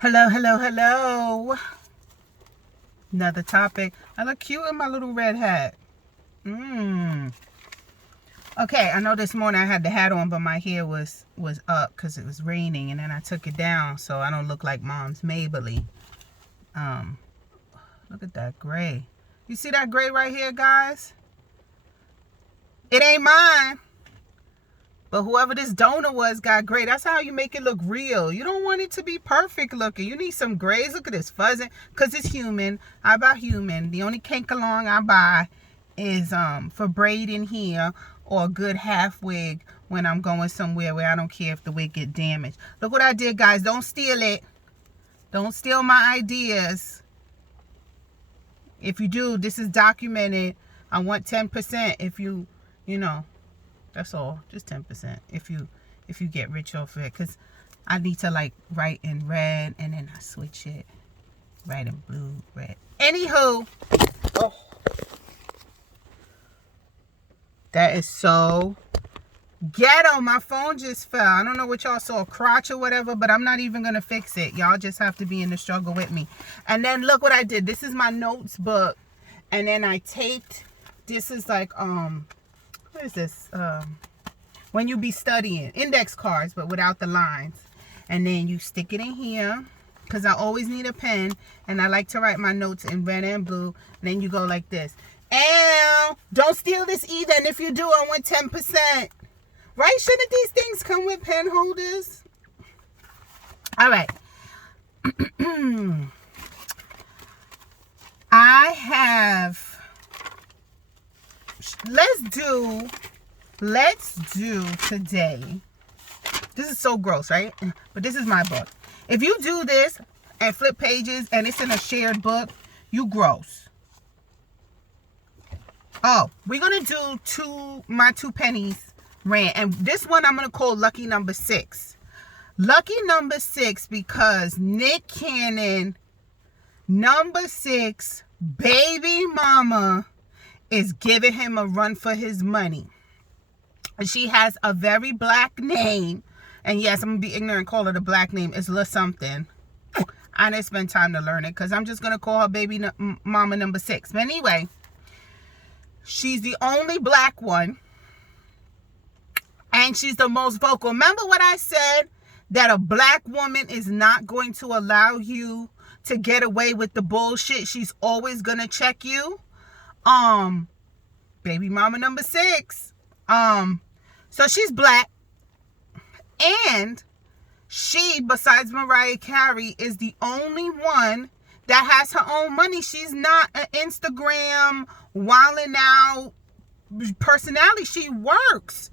Hello, hello, hello. Another topic. I look cute in my little red hat. Okay, I know this morning I had the hat on, but my hair was up because it was raining, and then I took it down so I don't look like Mom's Maybelline. Look at that gray. You see that gray right here, guys? It ain't mine. But whoever this donor was got gray. That's how you make it look real. You don't want it to be perfect looking. You need some grays. Look at this fuzzing. Because it's human. I buy human. The only kink along I buy is for braiding here or a good half wig when I'm going somewhere where I don't care if the wig get damaged. Look what I did, guys. Don't steal it. Don't steal my ideas. If you do, this is documented. I want 10% if you know. That's all. Just 10% if you get rich off it. Because I need to like write in red and then I switch it. Write in blue, red. Anywho. Oh. That is so ghetto. My phone just fell. I don't know what y'all saw, a crotch or whatever, but I'm not even going to fix it. Y'all just have to be in the struggle with me. And then look what I did. This is my notes book. And then I taped. This is like, what is this? When you be studying index cards, but without the lines. And then you stick it in here because I always need a pen, and I like to write my notes in red and blue. And then you go like this. And don't steal this either. And if you do, I want 10%. Right? Shouldn't these things come with pen holders? All right. I have. Let's do today. This is so gross, right? But this is my book. If you do this and flip pages and it's in a shared book, you gross. Oh, we're going to do my 2 pennies rant. And this one I'm going to call Lucky Number 6. Lucky Number 6 because Nick Cannon, number 6, baby mama, is giving him a run for his money. She has a very black name. And yes, I'm going to be ignorant and call it a black name. It's La something. I didn't spend time to learn it because I'm just going to call her baby mama number 6. But anyway, she's the only black one. And she's the most vocal. Remember what I said? That a black woman is not going to allow you to get away with the bullshit. She's always going to check you. Baby mama number 6. So she's black, and she, besides Mariah Carey, is the only one that has her own money. She's not an Instagram wilding out personality. She works,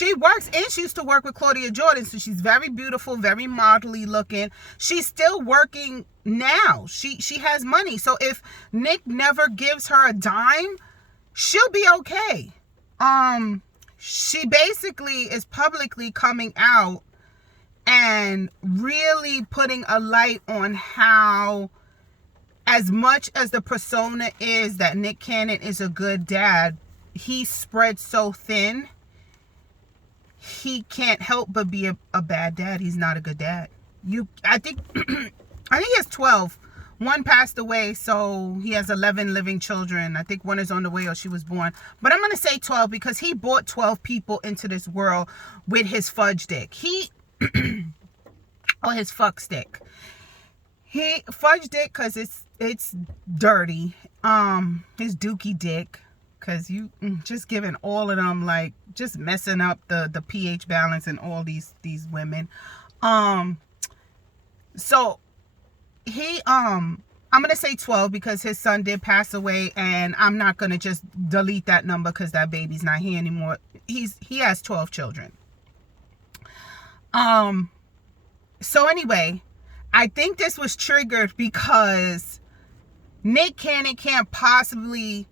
and she used to work with Claudia Jordan, so she's very beautiful, very modelly looking. She's still working now. She has money. So if Nick never gives her a dime, she'll be okay. She basically is publicly coming out and really putting a light on how, as much as the persona is that Nick Cannon is a good dad, he spread so thin, he can't help but be a bad dad. He's not a good dad. I think he has 12. One passed away, so he has 11 living children. I think one is on the way or she was born. But I'm going to say 12 because he brought 12 people into this world with his fudge dick. Or his fuck stick. He fudge dick because it's dirty. His dookie dick because you just giving all of them, like, just messing up the pH balance in all these women. So he I'm gonna say 12 because his son did pass away, and I'm not gonna just delete that number because that baby's not here anymore. He has 12 children. So anyway, I think this was triggered because Nick Cannon can't possibly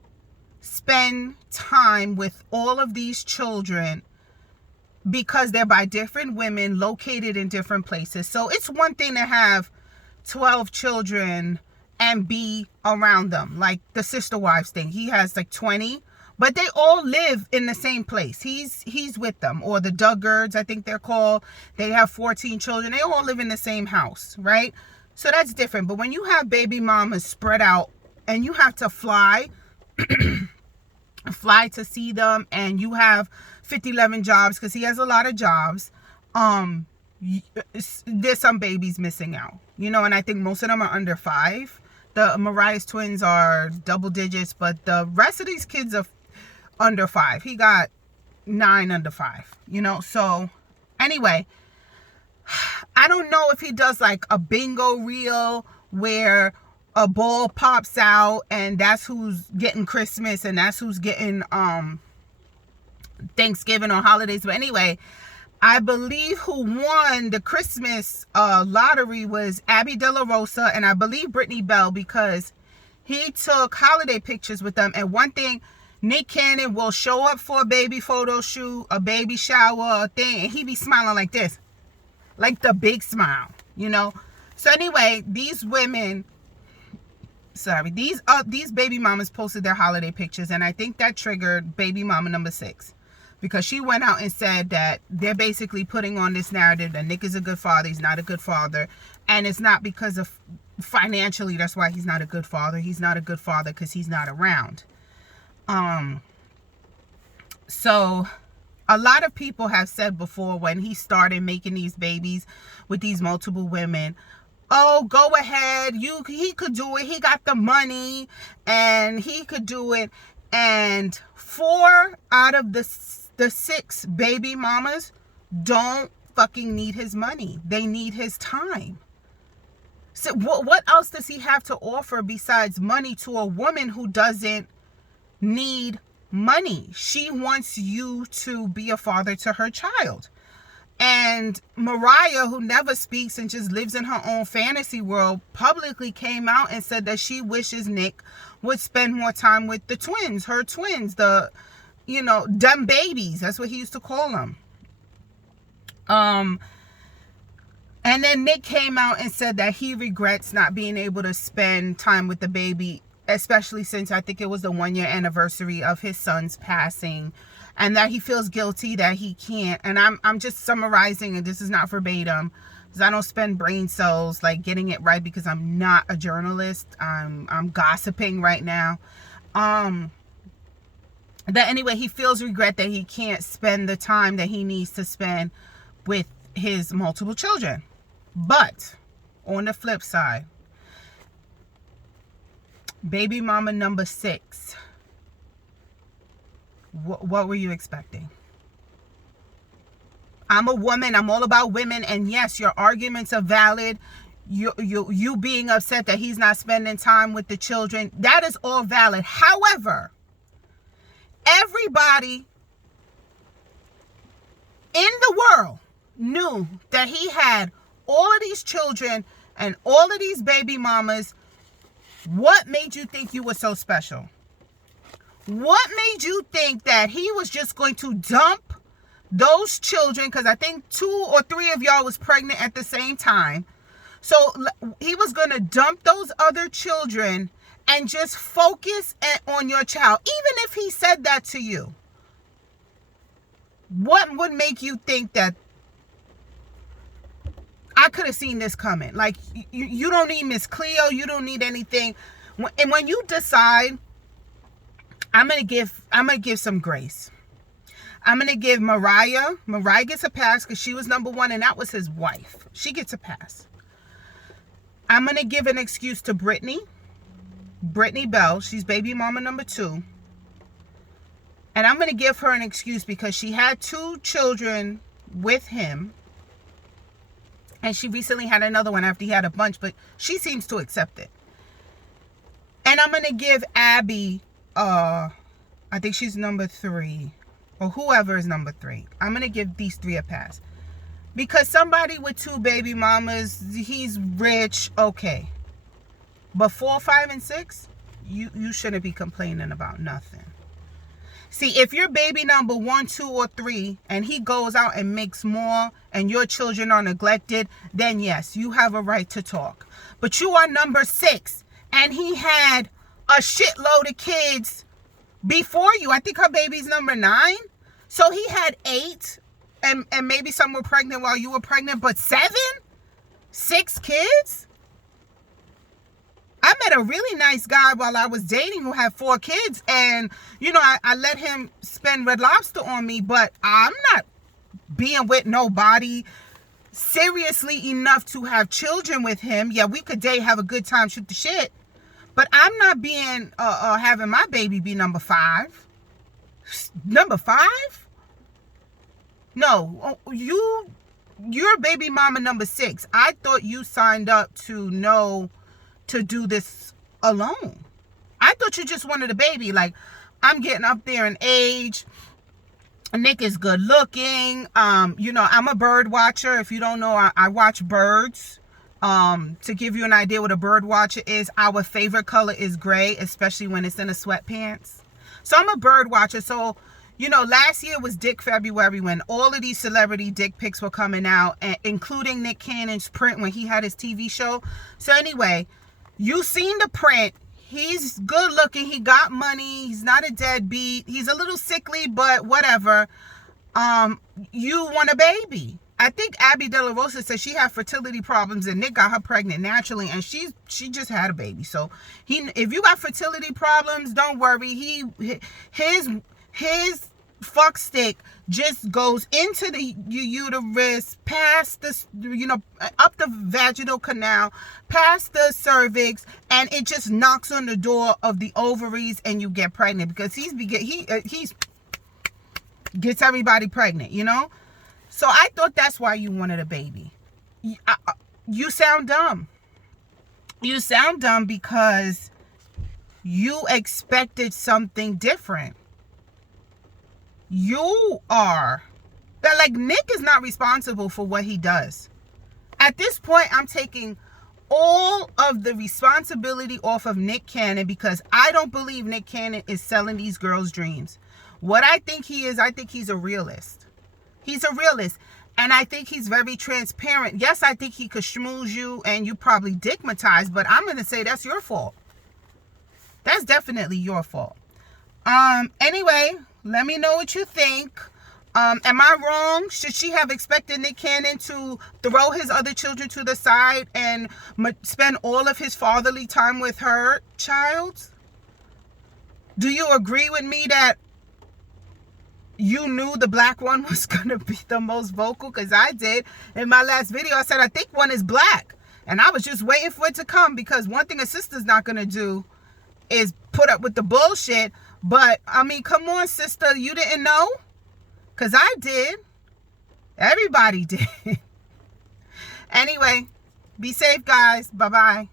spend time with all of these children because they're by different women located in different places. So it's one thing to have 12 children and be around them, like the sister wives thing. He has like 20, But they all live in the same place. He's with them. Or the Duggards, I think they're called. They have 14 children. They all live in the same house, right? So that's different. But when you have baby mamas spread out and you have to fly to see them, and you have 11 jobs, because he has a lot of jobs, there's some babies missing out, and I think most of them are under 5. The Mariah's twins are double digits, but the rest of these kids are under 5. He got 9 under 5, so anyway, I don't know if he does like a bingo reel where a ball pops out and that's who's getting Christmas and that's who's getting Thanksgiving or holidays. But anyway, I believe who won the Christmas lottery was Abby De La Rosa, and I believe Brittany Bell, because he took holiday pictures with them. And one thing, Nick Cannon will show up for a baby photo shoot, a baby shower, a thing, and he be smiling like this, like the big smile, So anyway, these baby mamas posted their holiday pictures, and I think that triggered baby mama number 6, because she went out and said that they're basically putting on this narrative that Nick is a good father. He's not a good father, and it's not because of financially that's why he's not a good father. He's not a good father because he's not around. So a lot of people have said before, when he started making these babies with these multiple women, oh, go ahead, he could do it, he got the money and he could do it. And 4 out of the 6 baby mamas don't fucking need his money. They need his time. So what else does he have to offer besides money to a woman who doesn't need money? She wants you to be a father to her child. And Mariah, who never speaks and just lives in her own fantasy world, publicly came out and said that she wishes Nick would spend more time with the twins, her twins, the, dumb babies. That's what he used to call them. And then Nick came out and said that he regrets not being able to spend time with the baby, especially since I think it was the 1-year anniversary of his son's passing, and that he feels guilty that he can't. And I'm just summarizing, and this is not verbatim, because I don't spend brain cells like getting it right, because I'm not a journalist. I'm gossiping right now. That anyway, he feels regret that he can't spend the time that he needs to spend with his multiple children. But on the flip side, baby mama number 6, what were you expecting? I'm a woman. I'm all about women. And yes, your arguments are valid. You being upset that he's not spending time with the children, that is all valid. However, everybody in the world knew that he had all of these children and all of these baby mamas. What made you think you were so special? What made you think that he was just going to dump those children? Because I think 2 or 3 of y'all was pregnant at the same time. So he was going to dump those other children and just focus on your child. Even if he said that to you, what would make you think that I could have seen this coming? Like, you don't need Miss Cleo. You don't need anything. And when you decide, I'm gonna give some grace. I'm gonna give Mariah. Mariah gets a pass because she was number 1, and that was his wife. She gets a pass. I'm gonna give an excuse to Brittany Bell. She's baby mama number 2. And I'm gonna give her an excuse because she had 2 children with him. And she recently had another one after he had a bunch, but she seems to accept it. And I'm going to give Abby, I think she's number 3, or whoever is number 3. I'm going to give these 3 a pass. Because somebody with 2 baby mamas, he's rich, okay. But 4, 5, and 6, you shouldn't be complaining about nothing. See, if you're baby number 1, 2, or 3, and he goes out and makes more, and your children are neglected, then yes, you have a right to talk. But you are number 6, and he had a shitload of kids before you. I think her baby's number 9. So he had 8, and maybe some were pregnant while you were pregnant, but 7? 6 kids? I met a really nice guy while I was dating who had 4 kids, and, you know, I let him spend Red Lobster on me, but I'm not being with nobody seriously enough to have children with him. Yeah, we could date, have a good time, shoot the shit, but I'm not being, having my baby be number 5. Number 5? No, you're baby mama number 6. I thought you signed up to do this alone. I thought you just wanted a baby. Like, I'm getting up there in age. Nick is good looking. You know, I'm a bird watcher. If you don't know, I watch birds. To give you an idea what a bird watcher is, our favorite color is gray, especially when it's in a sweatpants. So I'm a bird watcher. So, you know, last year was Dick February when all of these celebrity dick pics were coming out, including Nick Cannon's print when he had his TV show. So anyway, you seen the print. He's good looking. He got money. He's not a deadbeat. He's a little sickly, but whatever. You want a baby. I think Abby De La Rosa said she had fertility problems and Nick got her pregnant naturally, and she just had a baby. So if you got fertility problems, don't worry. His fuck stick just goes into the uterus, past the, you know, up the vaginal canal, past the cervix, and it just knocks on the door of the ovaries and you get pregnant, because he gets everybody pregnant, you know. So I thought that's why you wanted a baby. You sound dumb. You sound dumb because you expected something different. You are. Like, Nick is not responsible for what he does. At this point, I'm taking all of the responsibility off of Nick Cannon, because I don't believe Nick Cannon is selling these girls' dreams. What I think he is, I think he's a realist. He's a realist. And I think he's very transparent. Yes, I think he could schmooze you and you probably dickmatized, but I'm going to say that's your fault. That's definitely your fault. Anyway, let me know what you think. Am I wrong? Should she have expected Nick Cannon to throw his other children to the side and spend all of his fatherly time with her child? Do you agree with me that you knew the black one was going to be the most vocal? Because I did. In my last video, I said, I think one is black. And I was just waiting for it to come, because one thing a sister's not going to do is put up with the bullshit. But, I mean, come on, sister. You didn't know? Because I did. Everybody did. Anyway, be safe, guys. Bye-bye.